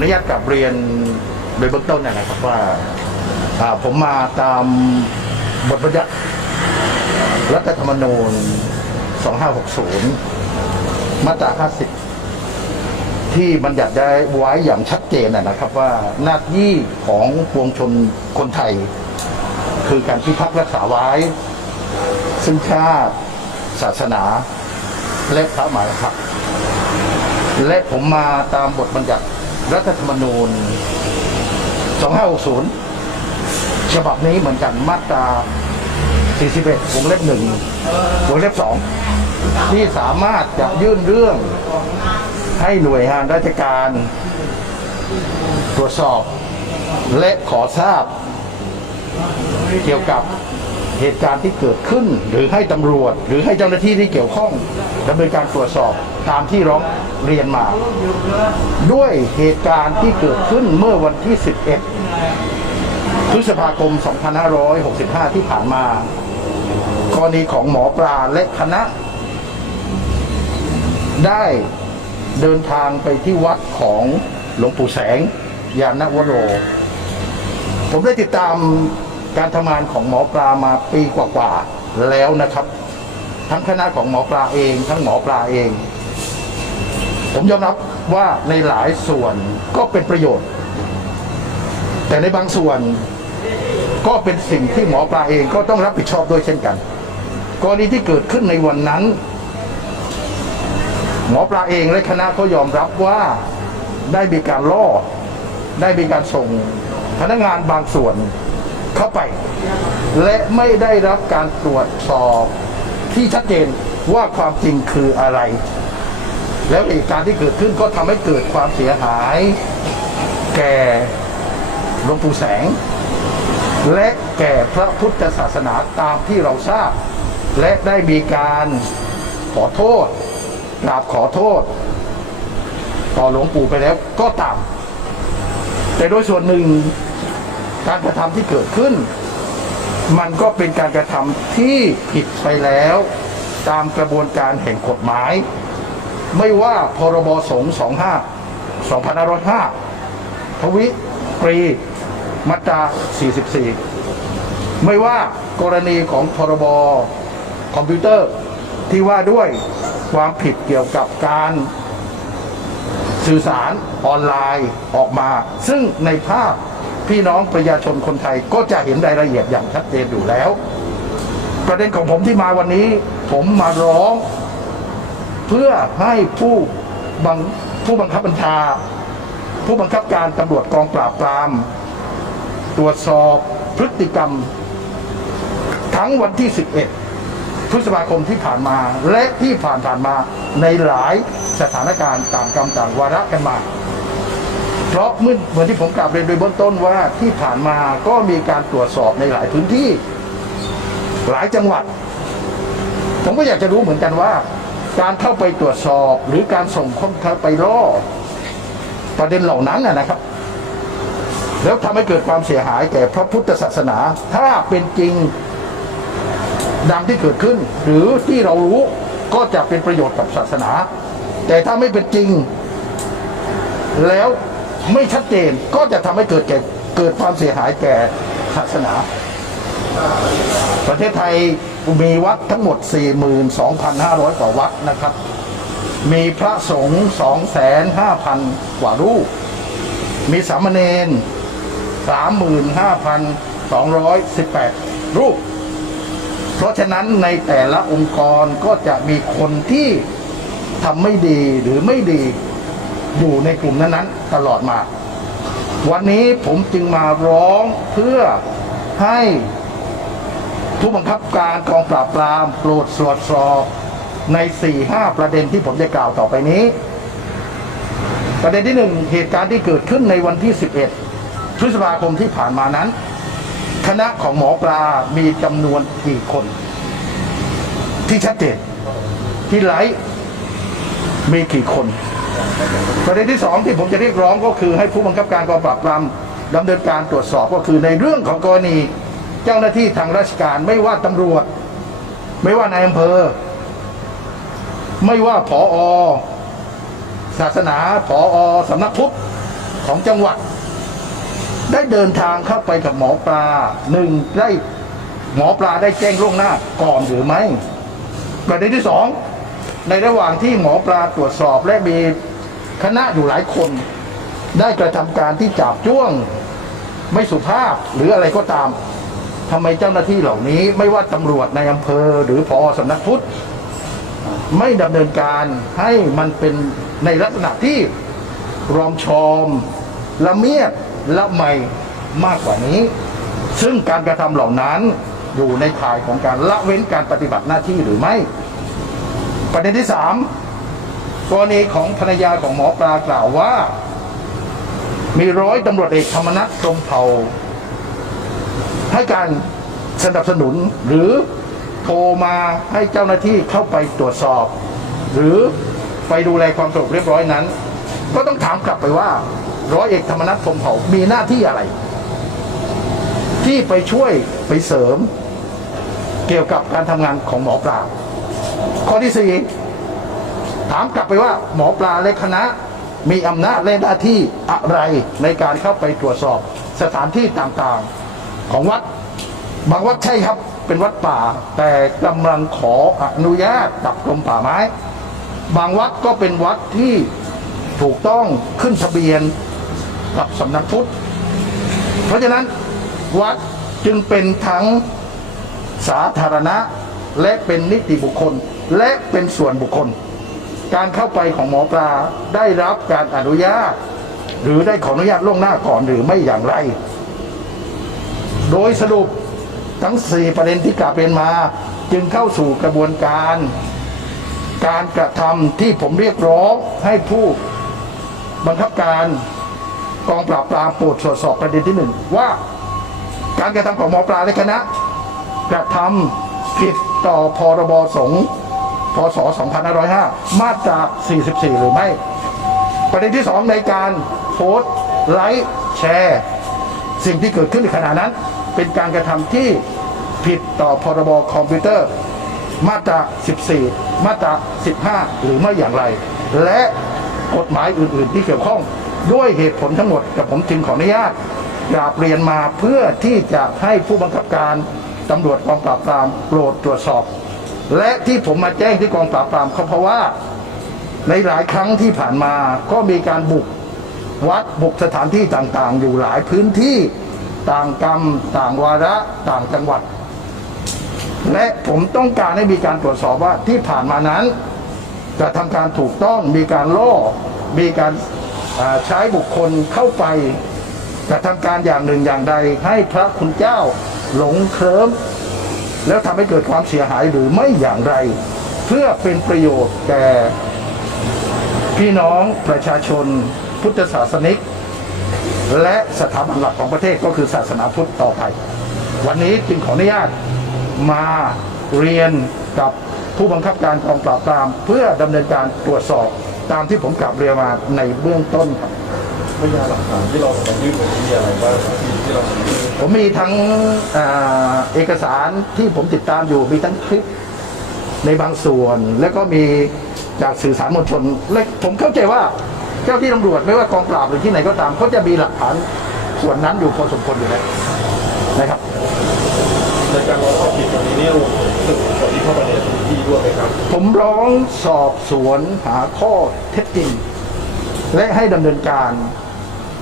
นุญาตกลับเรียนโดยเบื้องต้นนะครับว่าผมมาตามบทบัญญัติรัฐธรรมนูญ 2560 มาตรา 50 ที่บัญญัติได้ไว้อย่างชัดเจนนะนะครับว่าหน้าที่ของปวงชนคนไทย คือการพิทักษ์รักษาไว้ ซึ่งชาติ ศาสนา และพระมหากษัตริย์และผมมาตามบทบัญญัติ รัฐธรรมนูญ 2560 ฉบับนี้เหมือนกันมาตรา 41 วงเล็บหนึ่งวงเล็บสองที่สามารถจะยื่นเรื่องให้หน่วยงานราชการ ตรวจสอบและขอทราบเกี่ยวกับ เหตุการณ์ที่เกิดขึ้น หรือให้ตำรวจ หรือให้เจ้าหน้าที่ที่เกี่ยวข้องดำเนินการตรวจสอบตามที่ร้องเรียนมา ด้วยเหตุการณ์ที่เกิดขึ้นเมื่อวันที่ 11 พฤษภาคม 2565 ที่ผ่านมากรณีของหมอปลาและคณะ ได้เดินทางไปที่วัดของหลวงปู่แสง ยานวโร ผมได้ติดตาม การทำงานของหมอปลามาปีกว่าๆแล้วนะครับ ทั้งคณะของหมอปลาเอง ทั้งหมอปลาเอง ผมยอมรับว่าในหลายส่วนก็เป็นประโยชน์ แต่ในบางส่วนก็เป็นสิ่งที่หมอปลาเองก็ต้องรับผิดชอบด้วยเช่นกันกรณีที่เกิดขึ้นในวันนั้น หมอปลาเองและคณะก็ยอมรับว่าได้มีการล่อ ได้มีการส่งพนักงานบางส่วน เข้าไป และไม่ได้รับการตรวจสอบที่ชัดเจนว่าความจริงคืออะไร แล้วเหตุการณ์ที่เกิดขึ้นก็ทำให้เกิดความเสียหาย แก่หลวงปู่แสง และแก่พระพุทธศาสนาตามที่เราทราบ และได้มีการขอโทษกราบขอโทษ ต่อหลวงปู่ไปแล้วก็ตาม แต่โดยส่วนหนึ่ง การกระทำที่เกิดขึ้น มันก็เป็นการกระทำที่ผิดไปแล้ว ตามกระบวนการแห่งกฎหมาย ไม่ว่าพรบสงฆ์25 2505 ทวิปรีมาตรา 44 ไม่ว่ากรณีของพรบคอมพิวเตอร์ที่ว่าด้วยความผิดเกี่ยวกับการสื่อสารออนไลน์ออกมา ซึ่งในภาพ พี่น้องประชาชนคนไทยก็จะเห็นรายละเอียดอย่างชัดเจนอยู่แล้ว ประเด็นของผมที่มาวันนี้ ผมมาร้อง เพื่อให้ผู้บังผู้บังคับบัญชา ผู้บังคับการตำรวจกองปราบปราม ตรวจสอบพฤติกรรม ทั้งวันที่ 11 พฤษภาคมที่ผ่านมา และที่ผ่านผ่านมาในหลายสถานการณ์ต่างกรรมต่างวาระกันมา เพราะเมื่อเหมือนที่ผมกล่าวเรียนโดยเบื้องต้นว่าที่ผ่านมาก็มีการตรวจสอบในหลายพื้นที่ หลายจังหวัด ผมก็อยากจะรู้เหมือนกันว่า การเข้าไปตรวจสอบหรือการส่งคนเข้าไปล่อประเด็นเหล่านั้นนะนะครับ แล้วทำให้เกิดความเสียหายแก่พระพุทธศาสนา ถ้าเป็นจริงดังที่เกิดขึ้น หรือที่เรารู้ก็จะเป็นประโยชน์กับศาสนา แต่ถ้าไม่เป็นจริงแล้ว ไม่ชัดเจนก็จะทำให้เกิดแก่เกิดความเสียหายแก่ศาสนา ประเทศไทยมีวัดทั้งหมด 42,500 กว่าวัดนะครับ มีพระสงฆ์25,000 กว่ารูป มีสามเณร35,218 รูป เพราะฉะนั้นในแต่ละองค์กรก็จะมีคนที่ทำไม่ดีหรือไม่ดี อยู่ในกลุ่มนั้นๆ ตลอดมา วันนี้ผมจึงมาร้องเพื่อให้ผู้บังคับการกองปราบปรามโปรดตรวจสอบใน 4-5 ประเด็นที่ผมจะกล่าวต่อไปนี้ ประเด็นที่หนึ่งเหตุการณ์ที่เกิดขึ้นในวันที่ 11 พฤษภาคมที่ผ่านมานั้น คณะของหมอปลามีจำนวนกี่คน ที่ชัดเจนที่ไลฟ์มีกี่คน ประเด็นที่สองที่ผมจะเรียกร้องก็คือให้ผู้บังคับการกองปราบปรามดำเนินการตรวจสอบก็คือในเรื่องของกรณีเจ้าหน้าที่ทางราชการไม่ว่าตำรวจ ไม่ว่านายอำเภอ ไม่ว่าผออศาสนาผอสำนักพุทธของจังหวัด ได้เดินทางเข้าไปกับหมอปลาหนึ่งได้หมอปลาได้แจ้งล่วงหน้าก่อนหรือไม่ประเด็นที่สองในระหว่างที่หมอปลาตรวจสอบและมี คณะอยู่หลายคน ได้กระทำการที่จับจ้วงไม่สุภาพหรืออะไรก็ตามทำไมเจ้าหน้าที่เหล่านี้ ไม่ว่าตำรวจในอำเภอ หรือพอสำนักพุทธไม่ดำเนินการให้มันเป็นในลักษณะที่รอมชอม ละเมียดละไมมากกว่านี้ ซึ่งการกระทำเหล่านั้นอยู่ในข่ายของการละเว้นการปฏิบัติหน้าที่หรือไม่ ประเด็นที่สาม กรณีของภรรยาของหมอปลากล่าวว่า มีร้อยตำรวจเอกธรรมนัฐพรมเผ่าให้การสนับสนุนหรือโทรมาให้เจ้าหน้าที่เข้าไปตรวจสอบ หรือไปดูแลความสงบเรียบร้อยนั้น ก็ต้องถามกลับไปว่า ร้อยเอกธรรมนัฐพรมเผ่ามีหน้าที่อะไร ที่ไปช่วยไปเสริม เกี่ยวกับการทำงานของหมอปลาข้อที่สี่ ถามกลับไปว่าหมอปลาและคณะ มีอำนาจและหน้าที่อะไรในการเข้าไปตรวจสอบสถานที่ต่างๆของวัด บางวัดใช่ครับเป็นวัดป่า แต่กำลังขออนุญาตกับกรมป่าไม้ บางวัดก็เป็นวัดที่ถูกต้องขึ้นทะเบียนกับสำนักพุทธ เพราะฉะนั้นวัดจึงเป็นทั้งสาธารณะและเป็นนิติบุคคลและเป็นส่วนบุคคล การเข้าไปของหมอปลาได้รับการอนุญาต หรือได้ขออนุญาตล่วงหน้าก่อนหรือไม่อย่างไร โดยสรุปทั้ง4ประเด็นที่กล่าวเป็นมา จึงเข้าสู่กระบวนการ การกระทำที่ผมเรียกร้องให้ผู้บังคับการกองปราบปรามโปรดตรวจสอบประเด็นที่หนึ่งว่า การกระทำของหมอปลาและคณะ กระทำผิดต่อพรบสงฆ์ พศ 2505 มาตรา 44 หรือไม่ ประเด็นที่สองในการโพสต์ไลค์แชร์ สิ่งที่เกิดขึ้นในขณะนั้น เป็นการกระทำที่ผิดต่อพรบคอมพิวเตอร์ มาตรา 14 มาตรา 15 หรือไม่อย่างไร และกฎหมายอื่น ๆ ที่เกี่ยวข้องด้วยเหตุผลทั้งหมดกับผมจึงขออนุญาตกราบเรียนมาเพื่อที่จะให้ผู้บังคับการตำรวจกองปราบปรามโปรดตรวจสอบ และที่ผมมาแจ้งที่กองปราบปรามเขาเพราะว่าในหลายครั้งที่ผ่านมาก็มีการบุกวัดบุกสถานที่ต่างๆ อยู่หลายพื้นที่ต่างกรรม ต่างวาระต่างจังหวัด และผมต้องการให้มีการตรวจสอบว่าที่ผ่านมานั้นจะทำการถูกต้องมีการล่อมีการใช้บุคคลเข้าไปกระทำการอย่างหนึ่งอย่างใดให้พระคุณเจ้าหลงเคลิ้ม แล้วทำให้เกิดความเสียหายหรือไม่อย่างไร เพื่อเป็นประโยชน์แก่ พี่น้องประชาชน พุทธศาสนิก และสถาบันหลักของประเทศก็คือศาสนาพุทธต่อไป วันนี้จึงขออนุญาตมาเรียนกับผู้บังคับการกองปราบปราม เพื่อดำเนินการตรวจสอบตามที่ผมกลับเรียนมาในเบื้องต้นครับพยานหลักฐานที่เรามายื่นวันนี้มีอะไรบ้างครับที่ที่เรามายื่นผมมีทั้งอ่า เอกสารที่ผมติดตามอยู่มีทั้งคลิปในบางส่วน แล้วก็มีจากสื่อสารมวลชนและผมเข้าใจว่าเจ้าที่ตำรวจไม่ว่ากองปราบหรือที่ไหนก็ตามเขาจะมีหลักฐานส่วนนั้นอยู่พอสมควรอยู่แล้วนะครับในการร้องเอาผิดวันนี้นี่รวมถึงสื่อมวลชนที่เข้าไปในพื้นที่ด้วยไหมครับ ผมร้องสอบสวนหาข้อเท็จจริง และให้ดำเนินการ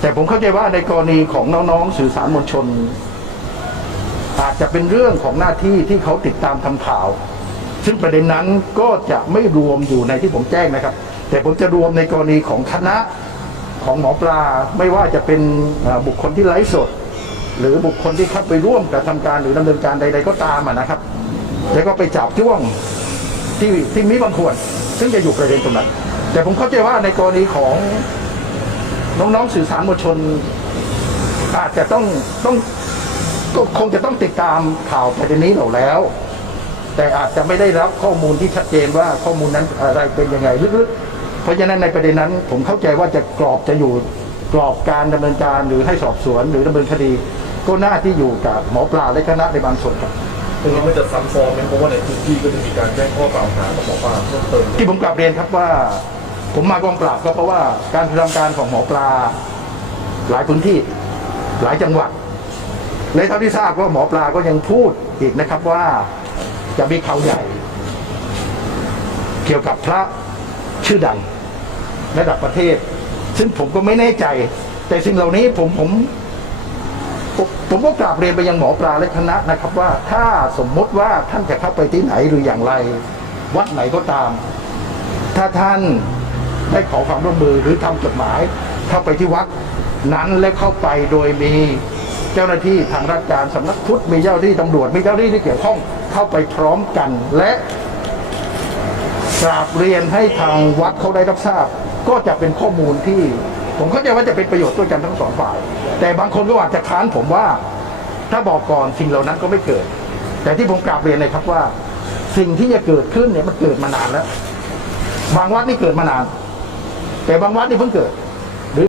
แต่ผมเข้าใจว่าในกรณีของน้องๆสื่อสารมวลชน อาจจะเป็นเรื่องของหน้าที่ที่เขาติดตามทำข่าว ซึ่งประเด็นนั้นก็จะไม่รวมอยู่ในที่ผมแจ้งนะครับ แต่ผมจะรวมในกรณีของคณะของหมอปลาไม่ว่าจะเป็นบุคคลที่ไลฟ์สด หรือบุคคลที่เข้าไปร่วมกระทำการหรือดำเนินการใด ๆ ก็ตามนะครับ แล้วก็ไปจับจ้วงที่ที่มีบางควร ซึ่งจะอยู่ประเด็นตรงนั้น แต่ผมเข้าใจว่าในกรณีของน้องๆสื่อสารมวลชน อาจจะต้องต้อง ก็คงจะต้องติดตามข่าวประเด็นนี้เราแล้ว แต่อาจจะไม่ได้รับข้อมูลที่ชัดเจนว่าข้อมูลนั้นอะไรเป็นยังไงลึกๆ เพราะฉะนั้นในประเด็นนั้นผมเข้าใจว่าจะกรอบจะอยู่กรอบการดำเนินการหรือให้สอบสวนหรือดำเนินคดี ก็น่าที่อยู่กับหมอปลาและคณะในบางส่วนครับตรงนี้มันจะซ้ำซ้อนไหมเพราะว่าในพื้นที่ก็จะมีการแจ้งข้อกล่าวหากับหมอปลาเพิ่มเติมที่ผมกลับเรียนครับว่า ผมมากองปราบก็เพราะว่าการกระทำการของหมอปลา หลายพื้นที่หลายจังหวัด และเท่าที่ทราบว่าหมอปลาก็ยังพูดอีกนะครับว่าจะมีข่าวใหญ่ เกี่ยวกับพระชื่อดังระดับประเทศ ซึ่งผมก็ไม่แน่ใจ แต่สิ่งเหล่านี้ผมผม ผมก็กราบเรียนไปยังหมอปลาและคณะนะครับว่าถ้าสมมติว่าท่านจะเข้าไปที่ไหนหรืออย่างไร วัดไหนก็ตาม ถ้าท่านได้ขอความร่วมมือหรือทำจดหมาย เข้าไปที่วัดนั้นและเข้าไปโดยมี เจ้าหน้าที่ทางราชการสำนักพุทธมีเจ้าหน้าที่ตำรวจมีเจ้าหน้าที่ที่เกี่ยวข้องเข้าไปพร้อมกันและกราบเรียนให้ทางวัดเขาได้รับทราบ ก็จะเป็นข้อมูลที่ ผมเข้าใจว่าจะเป็นประโยชน์ด้วยกันทั้งสองฝ่าย แต่บางคนก็อาจจะค้านผมว่า ถ้าบอกก่อนสิ่งเหล่านั้นก็ไม่เกิด แต่ที่ผมกราบเรียนเลยครับว่า สิ่งที่จะเกิดขึ้นเนี่ยมันเกิดมานานแล้ว บางวัดนี่เกิดมานาน แต่บางวัดนี่เพิ่งเกิด